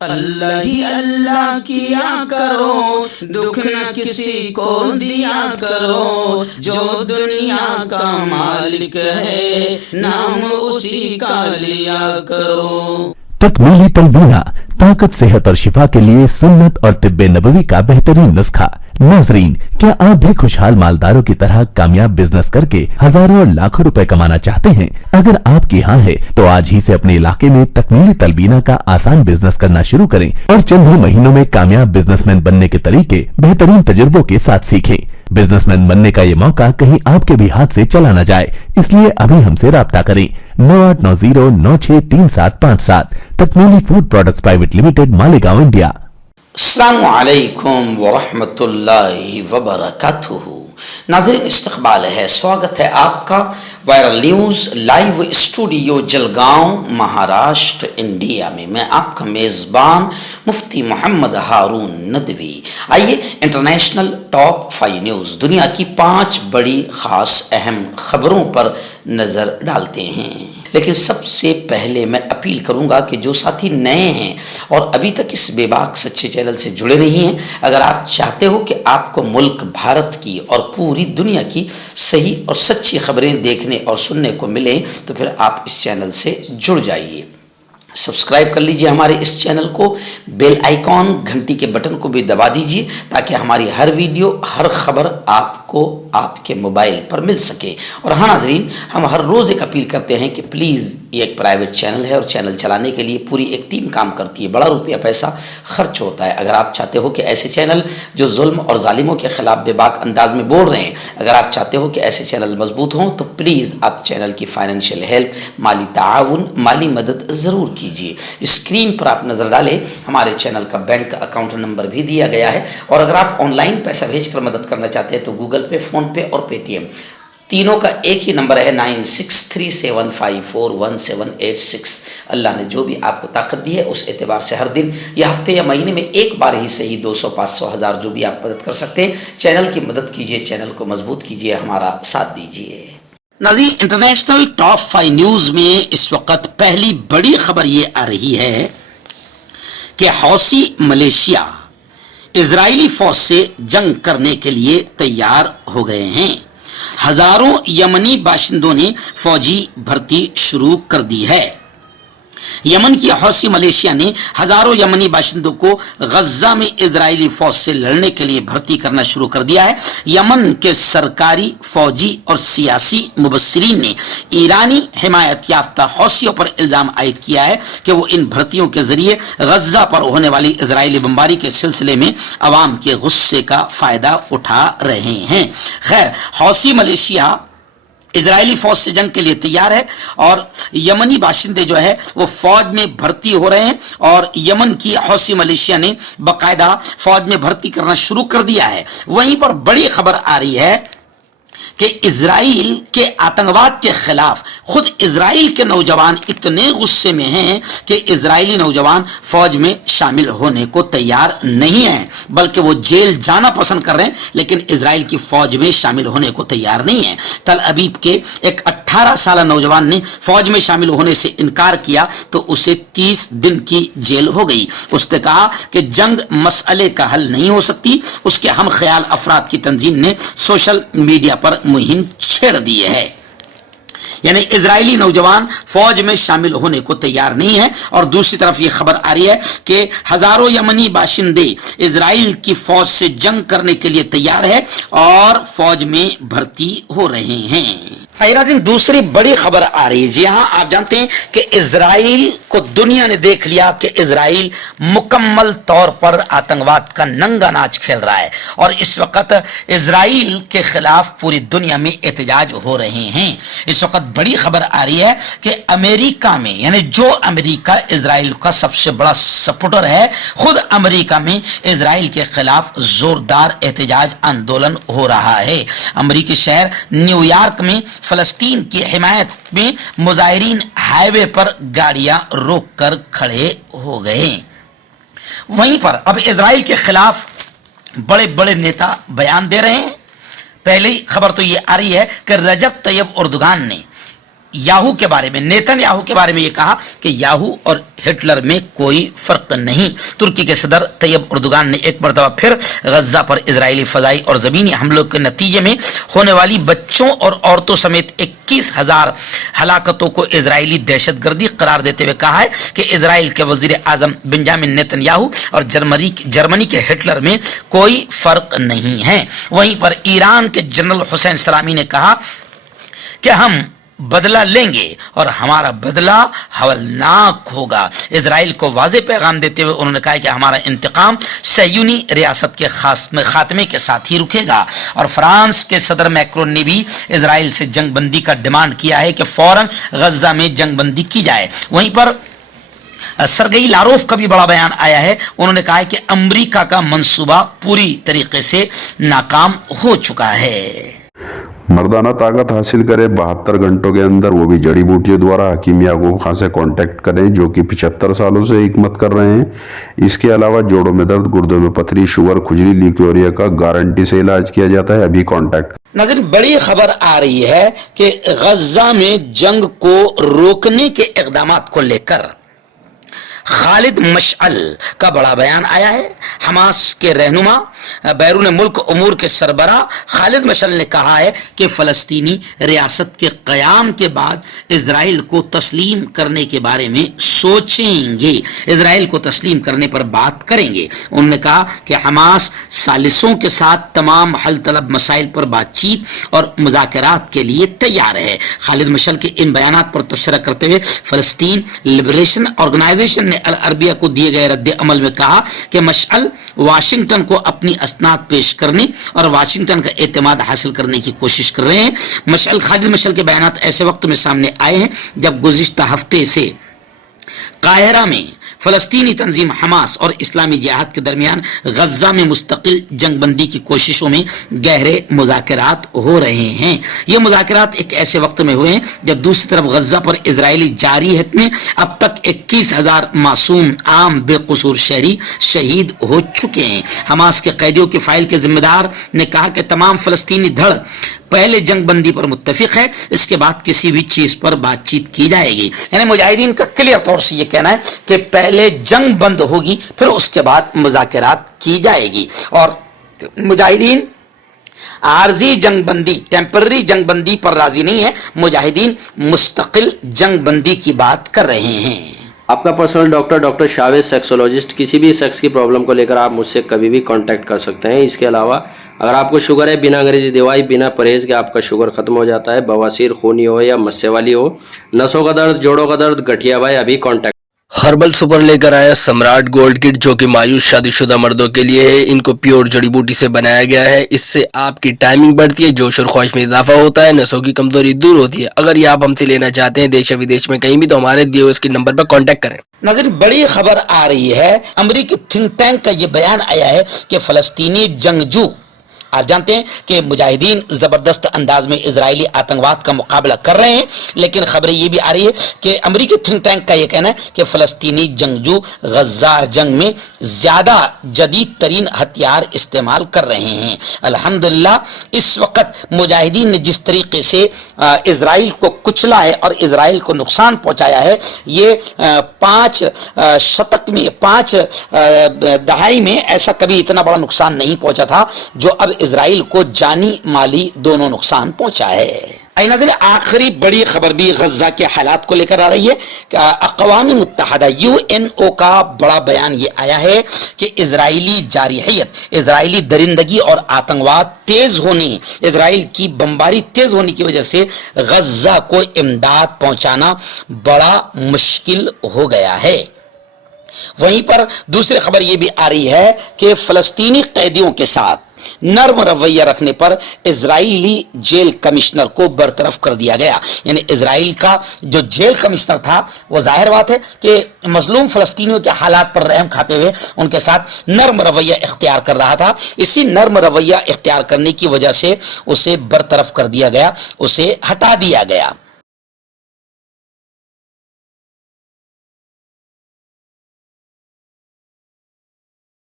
اللہ ہی اللہ کیا کرو، دکھ نہ کسی کو دیا کرو، جو دنیا کا مالک ہے نام اسی کا لیا کرو۔ تکمیلی تلبینہ، طاقت، صحت اور شفا کے لیے سنت اور طب نبوی کا بہترین نسخہ۔ ناظرین، کیا آپ بھی خوشحال مالداروں کی طرح کامیاب بزنس کر کے ہزاروں اور لاکھوں روپے کمانا چاہتے ہیں؟ اگر آپ کی ہاں ہے تو آج ہی سے اپنے علاقے میں تکمیلی تلبینہ کا آسان بزنس کرنا شروع کریں اور چند ہی مہینوں میں کامیاب بزنس مین بننے کے طریقے بہترین تجربوں کے ساتھ سیکھیں۔ بزنس مین بننے کا یہ موقع کہیں آپ کے بھی ہاتھ سے چلا نہ جائے، اس لیے ابھی ہم سے رابطہ کریں۔ 9890963757 Takmeeli food products private limited, Malegaon, India. السلام علیکم ورحمۃ اللہ وبرکاتہ۔ ناظرین، استقبال ہے، سواگت ہے آپ کا viral news live studio Jalgaon, Maharashtra, India میں۔ میں آپ کا میزبان مفتی محمد ہارون ندوی۔ آئیے انٹرنیشنل ٹاپ 5 نیوز، دنیا کی 5 بڑی خاص اہم خبروں پر نظر ڈالتے ہیں۔ لیکن سب سے پہلے میں اپیل کروں گا کہ جو ساتھی نئے ہیں اور ابھی تک اس بے باک سچے چینل سے جڑے نہیں ہیں، اگر آپ چاہتے ہو کہ آپ کو ملک بھارت کی اور پوری دنیا کی صحیح اور سچی خبریں دیکھنے اور سننے کو ملیں تو پھر آپ اس چینل سے جڑ جائیے۔ سبسکرائب کر لیجئے ہمارے اس چینل کو، بیل آئیکن گھنٹی کے بٹن کو بھی دبا دیجئے تاکہ ہماری ہر ویڈیو، ہر خبر آپ کو آپ کے موبائل پر مل سکے۔ اور ہاں ناظرین، ہم ہر روز ایک اپیل کرتے ہیں کہ پلیز، یہ ایک پرائیویٹ چینل ہے اور چینل چلانے کے لیے پوری ایک ٹیم کام کرتی ہے، بڑا روپیہ پیسہ خرچ ہوتا ہے۔ اگر آپ چاہتے ہو کہ ایسے چینل جو ظلم اور ظالموں کے خلاف بے باک انداز میں بول رہے ہیں، اگر آپ چاہتے ہو کہ ایسے چینل مضبوط ہوں تو پلیز آپ چینل کی فائنینشیل ہیلپ، مالی تعاون، مالی مدد ضرور کیجیے۔ اسکرین پر آپ نظر ڈالیں، ہمارے چینل کا بینک اکاؤنٹ نمبر بھی دیا گیا ہے، اور اگر آپ آن لائن پیسہ بھیج کر مدد کرنا چاہتے ہیں تو گوگل پے، فون پے اور پے ٹی ایم تینوں کا ایک ہی نمبر ہے، 9637541786۔ اللہ نے جو بھی آپ کو طاقت دی ہے اس اعتبار سے ہر دن یا ہفتے یا مہینے میں ایک بار ہی صحیح 200، 500، 1000 جو بھی آپ مدد کر سکتے ہیں، چینل کی مدد کیجیے، چینل کو مضبوط کیجیے، ہمارا ساتھ دیجیے۔ ناظرین، انٹرنیشنل ٹاپ 5 نیوز میں اس وقت پہلی بڑی خبر یہ آ رہی ہے کہ حوثی ملیشیا اسرائیلی فوج سے جنگ کرنے کے لیے تیار ہو گئے ہیں۔ ہزاروں یمنی باشندوں نے فوجی بھرتی شروع کر دی ہے۔ یمن کی حوثی ملیشیا نے ہزاروں یمنی باشندوں کو غزہ میں اسرائیلی فوج سے لڑنے کے لیے بھرتی کرنا شروع کر دیا ہے۔ یمن کے سرکاری، فوجی اور سیاسی مبصرین نے ایرانی حمایت یافتہ حوثیوں پر الزام عائد کیا ہے کہ وہ ان بھرتیوں کے ذریعے غزہ پر ہونے والی اسرائیلی بمباری کے سلسلے میں عوام کے غصے کا فائدہ اٹھا رہے ہیں۔ خیر، حوثی ملیشیا اسرائیلی فوج سے جنگ کے لیے تیار ہے اور یمنی باشندے جو ہے وہ فوج میں بھرتی ہو رہے ہیں، اور یمن کی حوثی ملیشیا نے باقاعدہ فوج میں بھرتی کرنا شروع کر دیا ہے۔ وہیں پر بڑی خبر آ رہی ہے کہ اسرائیل کے آتنکواد کے خلاف خود اسرائیل کے نوجوان اتنے غصے میں ہیں کہ اسرائیلی نوجوان فوج میں شامل ہونے کو تیار نہیں ہیں، بلکہ وہ جیل جانا پسند کر رہے ہیں، لیکن اسرائیل کی فوج میں شامل ہونے کو تیار نہیں ہیں۔ تل ابیب کے ایک 18 سالہ نوجوان نے فوج میں شامل ہونے سے انکار کیا تو اسے 30 دن کی جیل ہو گئی۔ اس نے کہا کہ جنگ مسئلے کا حل نہیں ہو سکتی۔ اس کے ہم خیال افراد کی تنظیم نے سوشل میڈیا پر مہم چھیڑ دی ہے۔ یعنی اسرائیلی نوجوان فوج میں شامل ہونے کو تیار نہیں ہے، اور دوسری طرف یہ خبر آ رہی ہے کہ ہزاروں یمنی باشندے اسرائیل کی فوج سے جنگ کرنے کے لیے تیار ہے اور فوج میں بھرتی ہو رہے ہیں۔ دوسری بڑی خبر آ رہی ہے، جی ہاں، آپ جانتے ہیں کہ اسرائیل کو دنیا نے دیکھ لیا کہ اسرائیل مکمل طور پر آتنکواد کا ننگا ناچ کھیل رہا ہے، اور اس وقت اسرائیل کے خلاف پوری دنیا میں احتجاج ہو رہے ہیں۔ اس وقت بڑی خبر آ رہی ہے کہ امریکہ میں، یعنی جو امریکہ اسرائیل کا سب سے بڑا سپورٹر ہے، خود امریکہ میں اسرائیل کے خلاف زوردار احتجاج آندولن ہو رہا ہے۔ امریکی شہر نیو یارک میں فلسطین کی حمایت میں مظاہرین ہائی وے پر گاڑیاں روک کر کھڑے ہو گئے۔ وہیں پر اب اسرائیل کے خلاف بڑے بڑے نیتا بیان دے رہے ہیں۔ پہلی خبر تو یہ آ رہی ہے کہ رجب طیب اردوغان نے याहू के बारे में, नेतन याहू के बारे में ये कहा कि याहू और हिटलर में कोई फर्क नहीं। तुर्की के सदर तैयब उर्दुगान ने एक मरतबा फिर गज्जा पर इजरायली फजाई और जमीनी हमलों के नतीजे में होने वाली बच्चों और औरतों समेत 21,000 हलाकतों को इजरायली दहशतगर्दी करार देते हुए कहा है कि इजराइल के वजीर आजम बेंजामिन नेतन्याहू और जर्मनी के हिटलर में कोई फर्क नहीं है। वहीं पर ईरान के जनरल हुसैन सलामी ने कहा कि हम बदला लेंगे और हमारा बदला हवलनाक होगा। इजराइल को वाज़ेह पैगाम देते हुए उन्होंने कहा कि हमारा इंतकाम सयूनी रियासत के खात्मे के साथ ही रुकेगा। और फ्रांस के सदर मैक्रोन ने भी इजराइल से जंगबंदी का डिमांड किया है कि फौरन गज्जा में जंगबंदी की जाए। वहीं पर सरगई लारोफ का भी बड़ा बयान आया है। उन्होंने कहा है कि अमेरिका का मंसूबा पूरी तरीके से नाकाम हो चुका है। मर्दाना ताकत हासिल करे 72 घंटों के अंदर, वो भी जड़ी बूटियों द्वारा। हकीम याकूब खान से कांटेक्ट करें जो कि 75 सालों से हिकमत कर रहे हैं। इसके अलावा जोड़ों में दर्द, गुर्दों में पथरी, शुगर, खुजली, ल्यूकेरिया का गारंटी से इलाज किया जाता है। अभी कांटेक्ट। नजर बड़ी खबर आ रही है कि गज्जा में जंग को रोकने के इकदाम को लेकर खालिद मशअल का बड़ा बयान आया है। हमास के रहनुमा बैरून मुल्क उमूर के सरबरा खालिद मशअल ने कहा है कि फलस्तीनी रियासत के क़याम के बाद इजराइल को तस्लीम करने के बारे में सोचेंगे, इजराइल को तस्लीम करने पर बात करेंगे। उन्होंने कहा कि हमास सालिसों के साथ तमाम हल तलब मसाइल पर बातचीत और मुज़ाकरात के लिए तैयार है। खालिद मशअल के इन बयानात पर तबसरा करते हुए फलस्तीन लिबरेशन ऑर्गेनाइजेशन ने अल अरबिया को दिए गए रद्द अमल में कहा कि मशअल वाशिंगटन को अपनी असनाद पेश करने और वाशिंगटन का एतमाद हासिल करने की कोशिश कर रहे हैं। खालिद मशअल के बयानात ऐसे वक्त में सामने आए हैं जब गुज़िश्ता हफ्ते से काहिरा में फलस्तीनी तंजीम हमास और इस्लामी जिहाद के दरमियान गज्जा में मुस्तकिल जंगबंदी की कोशिशों में गहरे मुज़ाकरात हो रहे हैं। ये मुज़ाकरात एक ऐसे वक्त में हुए हैं जब दूसरी तरफ गज्जा पर इजरायली जारीहत में अब तक 21,000 मासूम आम बेकसूर शहरी शहीद हो चुके हैं। हमास के कैदियों के फाइल के जिम्मेदार ने कहा कि तमाम फलस्तीनी धड़ पहले जंगबंदी पर मुत्तफिक है, इसके बाद किसी भी चीज पर बातचीत की जाएगी। यानी मुजाहिदीन का क्लियर तौर से ये कहना है कि पहले जंग बंद होगी फिर उसके बाद मुज़ाकरात की जाएगी। और मुजाहिदीन आरजी जंगबंदी, टेम्पररी जंगबंदी पर राजी नहीं है, मुजाहिदीन मुस्तकिल जंगबंदी की बात कर रहे हैं। आपका पर्सनल डॉक्टर शावेद सेक्सोलॉजिस्ट। किसी भी सेक्स की प्रॉब्लम को लेकर आप मुझसे कभी भी कांटेक्ट कर सकते हैं। इसके अलावा अगर आपको शुगर है, बिना अंग्रेजी दवाई, बिना परहेज के आपका शुगर खत्म हो जाता है, बवासीर, खूनी हो या मस्से वाली हो, नसों का दर्द, जोड़ों का दर्द, गठिया भाई, अभी कांटेक्ट। हर्बल सुपर लेकर आया सम्राट गोल्ड किट जो कि मायूस शादीशुदा मर्दों के लिए है। इनको प्योर जड़ी बूटी से बनाया गया है। इससे आपकी टाइमिंग बढ़ती है, जोश और ख्वाहिश में इजाफा होता है, नसों की कमजोरी दूर होती है। अगर ये आप हमसे लेना चाहते हैं देश या विदेश में कहीं भी, तो हमारे दिए हुए इसके नंबर पर कांटेक्ट करें। नजर बड़ी खबर आ रही है, अमेरिकी थिंक टैंक का ये बयान आया है कि फलस्तीनी जंगजू, आप जानते हैं कि मुजाहिदीन जबरदस्त अंदाज में इजरायली आतंकवाद का मुकाबला कर रहे हैं, लेकिन खबरें ये भी आ रही है कि अमेरिकी थिंक टैंक का ये कहना है कि फलस्तीनी जंगजू गज्जा जंग में ज्यादा जदीद तरीन हथियार इस्तेमाल कर रहे हैं। अल्हम्दुलिल्लाह इस वक्त मुजाहिदीन ने जिस तरीके से इजराइल को कुचला है और इजराइल को नुकसान पहुंचाया है, ये 5 शतक में, 5 दहाई में ऐसा कभी इतना बड़ा नुकसान नहीं पहुंचा था जो अब इजराइल को जानी माली दोनों नुकसान पहुंचा है। नज़र आखिरी बड़ी खबर भी गज्जा के हालात को लेकर आ रही है। अक़वाम मुत्तहिदा UNO का बड़ा बयान ये आया है कि इजरायली जारहियत, इजरायली दरिंदगी और आतंकवाद तेज होने, इजराइल की बमबारी तेज होने की वजह से गज्जा को इमदाद पहुंचाना बड़ा मुश्किल हो गया है। वहीं पर दूसरी खबर यह भी आ रही है कि फलस्तीनी कैदियों के साथ नर्म रवैया रखने पर इजरायली जेल कमिश्नर को बरतरफ कर दिया गया। यानी इजराइल का जो जेल कमिश्नर था वो जाहिर बात है कि मजलूम फलस्तीनियों के हालात पर रहम खाते हुए उनके साथ नर्म रवैया इख्तियार कर रहा था। इसी नर्म रवैया इख्तियार करने की वजह से उसे बरतरफ कर दिया गया, उसे हटा दिया गया।